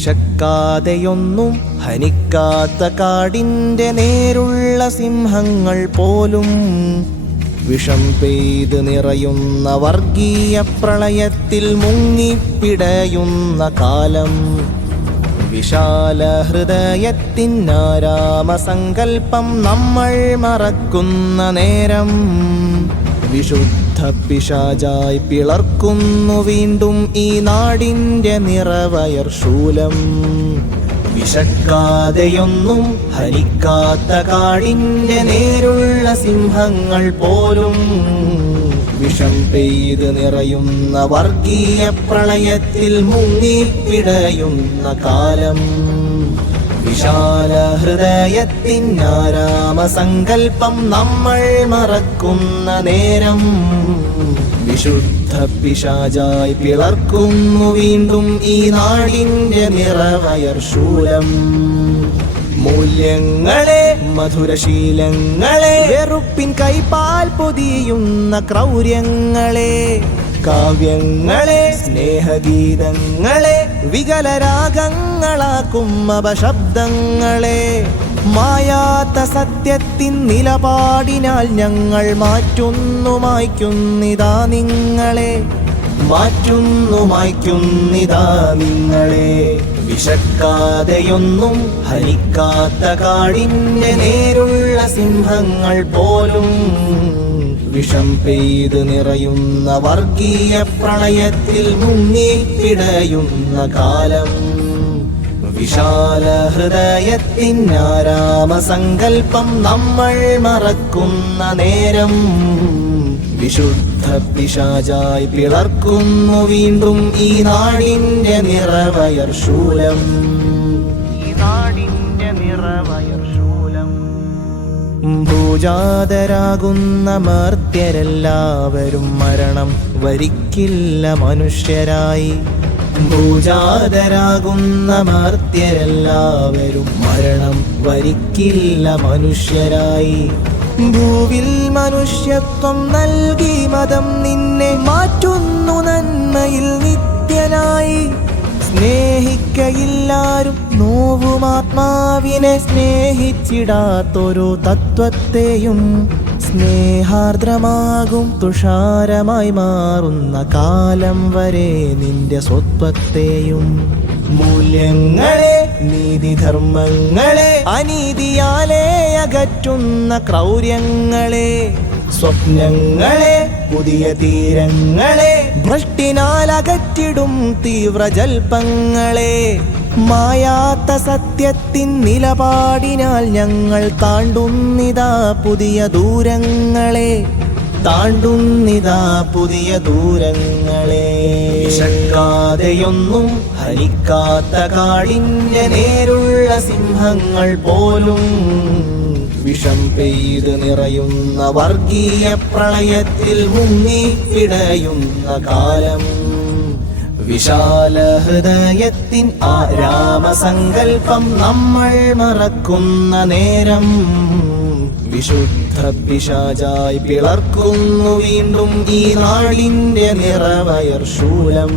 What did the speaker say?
വിശക്കാതെയൊന്നും ഹനിക്കാത്ത കാടിൻ്റെ നേരുള്ള സിംഹങ്ങൾ പോലും വിഷം പെയ്ത് നിറയുന്ന വർഗീയ പ്രളയത്തിൽ മുങ്ങിപ്പിടയുന്ന കാലം. വിശാല ഹൃദയത്തിനാരാമസങ്കൽപ്പം നമ്മൾ മറക്കുന്ന നേരം. വിശുദ്ധ പിശാചായി പിളർക്കുന്നു വീണ്ടും ഈ നാടിൻ്റെ നിറവയർ ശൂലം. വിശക്കാതെയൊന്നും ഹനിക്കാത്ത കാടിൻ്റെ നേരുള്ള സിംഹങ്ങൾ പോലും വിഷം പെയ്ത് നിറയുന്ന വർഗീയ പ്രളയത്തിൽ മുങ്ങിപ്പിടയുന്ന കാലം. വിശാല ഹൃദയത്തിനാരാമസങ്കൽപ്പം നമ്മൾ മറക്കുന്ന നേരം. വിശുദ്ധ പിശാചായി പിളർക്കുന്നു വീണ്ടും ഈ നാടിൻ്റെ നിറവയർ ശൂലം. മൂല്യങ്ങളെ മധുരശീലങ്ങളെ വെറുപ്പിൻ കൈപ്പാൽ പൊതിയുന്ന ക്രൗര്യങ്ങളെ. കാവ്യങ്ങളെ സ്നേഹഗീതങ്ങളെ വികലരാഗങ്ങളാക്കും അപശബ്ദങ്ങളെ. മായാത്ത സത്യത്തിൻ നിലപാടിനാൽ ഞങ്ങൾ മായ്ക്കുന്നിതാ നിങ്ങളെ. മായ്ക്കുന്നിതാ നിങ്ങളെ. വിശക്കാതെയൊന്നും ഹനിക്കാത്ത കാടിൻ്റെ നേരുള്ള സിംഹങ്ങൾ പോലും വിഷം പെയ്ത് നിറയുന്ന വർഗീയ പ്രളയത്തിൽ മുങ്ങിപ്പിടയുന്ന കാലം. വിശാല ഹൃദയത്തിനാരാമസങ്കൽപ്പം നമ്മൾ മറക്കുന്ന നേരം. വിശുദ്ധ പിശാചായി പിളർക്കുന്നു വീണ്ടും ഈ നാടിൻ്റെ നിറവയർ ശൂലം. ഈ നാടിൻ്റെ നിറവയർ ശൂലം. ഭൂജാതരാകുന്ന മർത്യരെല്ലാവരും മരണം വരിക്കില്ല മനുഷ്യരായി. ഭൂജാതരാകുന്ന മർത്യരെല്ലാവരും മരണം വരിക്കില്ല മനുഷ്യരായി. ഭൂവിൽ മനുഷ്യത്വം നൽകി മതം നിന്നെ മാറ്റുന്നു നന്മയിൽ നിത്യനായി. സ്നേഹിക്കയില്ലാരും നോവുമാത്മാവിനെ സ്നേഹിച്ചിടാത്തൊരു തത്വത്തെയും. സ്നേഹാർദ്രമാകും തുഷാരമായി മാറുന്ന കാലം വരെ നിന്റെ സ്വത്വത്തെയും. മൂല്യങ്ങളെ നീതിധർമ്മങ്ങളെ അനീതിയാലേ അകറ്റുന്ന ക്രൗര്യങ്ങളെ. സ്വപ്നങ്ങളെ പുതിയ തീരങ്ങളെ ഭ്രഷ്ടിനാൽ അകറ്റിടും തീവ്രജൽപ്പങ്ങളെ. മായാത്ത സത്യത്തിൻ നിലപാടിനാൽ ഞങ്ങൾ താണ്ടുന്നിതാ പുതിയ ദൂരങ്ങളെ. താണ്ടുന്നിതാ പുതിയ ദൂരങ്ങളെ. വിശക്കാതെയൊന്നും ഹനിക്കാത്ത കാടിൻ്റെ നേരുള്ള സിംഹങ്ങൾ പോലും വിഷം പെയ്ത് നിറയുന്ന വർഗീയ പ്രളയത്തിൽ മുങ്ങിപ്പിടയുന്ന കാലം. വിശാല ഹൃദയത്തിൻ ആരാമസങ്കൽപ്പം നമ്മൾ മറക്കുന്ന നേരം. വിശുദ്ധ പിശാചായി പിളർക്കുന്നു വീണ്ടും ഈ നാടിൻ്റെ നിറവയർ ശൂലം.